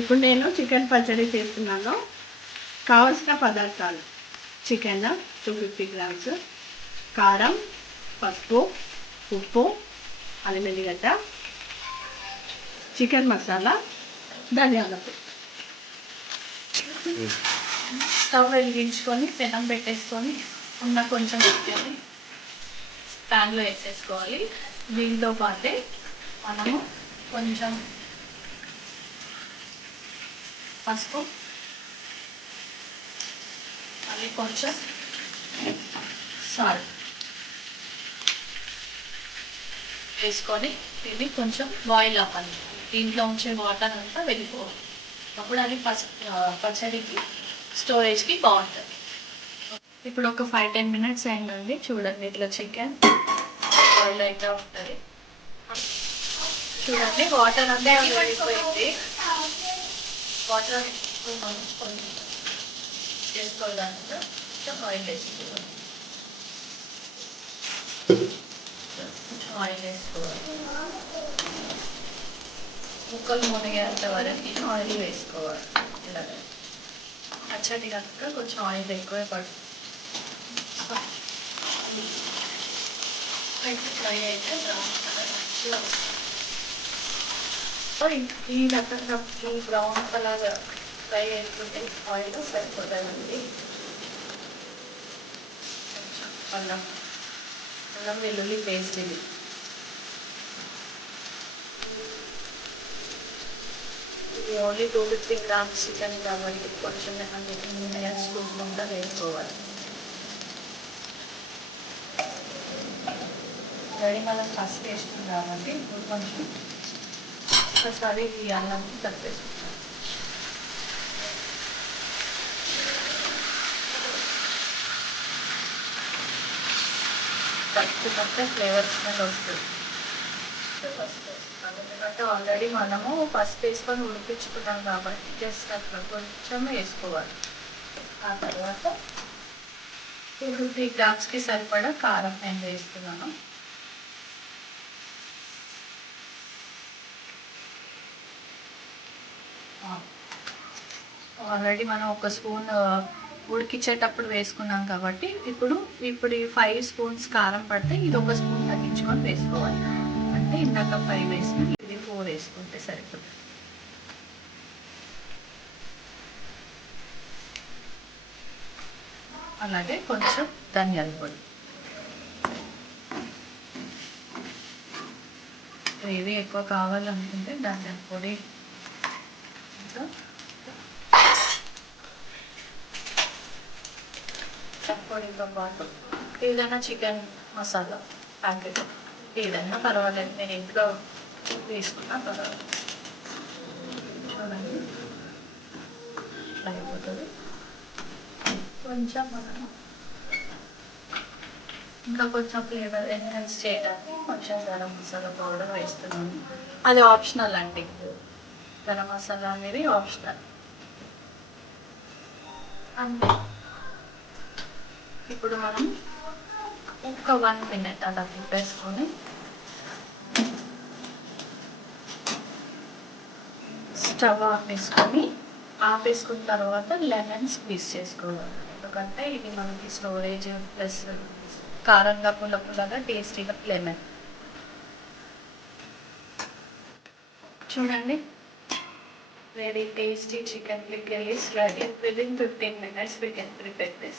ఇప్పుడు నేను చికెన్ పచ్చడి చేస్తున్నాను. కావలసిన పదార్థాలు: చికెన్ 250 గ్రామ్స్, కారం, పసుపు, ఉప్పు, అల్లం వెల్లిగడ్డ, చికెన్ మసాలా, ధనియాల పొడి. స్టవ్ వెలిగించుకొని పెనం పెట్టేసుకొని ఉన్న కొంచెం చికెన్ని ప్యాన్లో వేసేసుకోవాలి. దీంతో పాటే మనము కొంచెం పసుపు, మళ్ళీ కొంచెం సాల్ట్ వేసుకొని ఇది కొంచెం బాయిల్ అవ్వాలి. దీంట్లో ఉంచే వాటర్ అంతా వెళ్ళిపోవాలి. అప్పుడు అది పచ్చడికి స్టోరేజ్కి బాగుంటుంది. ఇప్పుడు ఒక 5-10 మినిట్స్ అయిందండి. చూడండి, ఇట్లా చికెన్ బాయిల్ అయితే ఉంటుంది. చూడండి, వాటర్ అంతా వెళ్ళిపోయింది. వాటర్ చేసుకోవడానికి కొంచెం ఆయిల్ వేసుకోవాలి. ఆయిల్ వేసుకోవాలి. ముక్కలు మునిగేంత వరకు ఆయిల్ వేసుకోవాలి. ఇలా పచ్చడి కనుక కొంచెం ఆయిల్ ఎక్కువ పడుతుంది. ఫ్రై అయితే ఈ రకంగా బ్రౌన్ కలర్ ఫ్రై అయిపోతే ఆయిల్ సరిపోతుందండి. కొంచెం అల్లం వెల్లుల్లి పేస్ట్ ఇది. ఓన్లీ 250 గ్రామ్స్ చికెన్ కాబట్టి కొంచెం స్పూన్ కూడా వేసుకోవాలి. రెడీ మనం ఫస్ట్ వేసుకున్నాం కాబట్టి ఇప్పుడు కొంచెం ఒకసారి ఈ అన్నం కలిపేసుకుంటాం. కలుపుకుంటే ఫ్లేవర్ స్మెల్ వస్తుంది. ఎందుకంటే ఆల్రెడీ మనము ఫస్ట్ వేసుకొని ఉడిపించుకున్నాం కాబట్టి జస్ట్ అట్లా కొంచెం వేసుకోవాలి. ఆ తర్వాత 250 గ్రామ్స్కి సరిపడా కారం నేను వేస్తున్నాను. ఆల్రెడీ మనం ఒక స్పూన్ ఉడికించేటప్పుడు వేసుకున్నాం కాబట్టి ఇప్పుడు ఈ 5 స్పూన్స్ కారం పడితే ఇది ఒక స్పూన్ తగ్గించుకొని వేసుకోవాలి. అంటే ఇందాక 5 వేసుకుని ఇది 4 వేసుకుంటే సరిపోతుంది. అలాగే కొంచెం ధనియాల పొడి. గ్రేవీ ఎక్కువ కావాలనుకుంటే ధనియాల పొడి, ఇంకా పొడితో పాటు ఏదైనా చికెన్ మసాలా ప్యాకెట్ ఏదైనా పర్వాలేదు. నేను ఇంట్లో తీసుకున్నా పర్వాలేదు. చూడండి, అయిపోతుంది. కొంచెం ఇంకా కొంచెం ఫ్లేవర్ ఎన్హాన్స్ చేయడానికి కొంచెం గరం మసాలా పౌడర్ వేస్తున్నాను. అది ఆప్షనల్ అండి. గరం మసాలా అనేది ఆప్షనల్. అంతే. ఇప్పుడు మనం ఒక 1 మినిట్ అలా తిప్పేసుకొని స్టవ్ ఆపేసుకున్న తర్వాత లెమన్ స్క్వీజ్ చేసుకోవాలి. ఎందుకంటే ఇది మనకి స్టోరేజ్ ప్లస్ కారంగా పుల్లగా టేస్టీగా లెమన్. చూడండి, very tasty chicken pickle is ready. Within 15 minutes we can prepare this.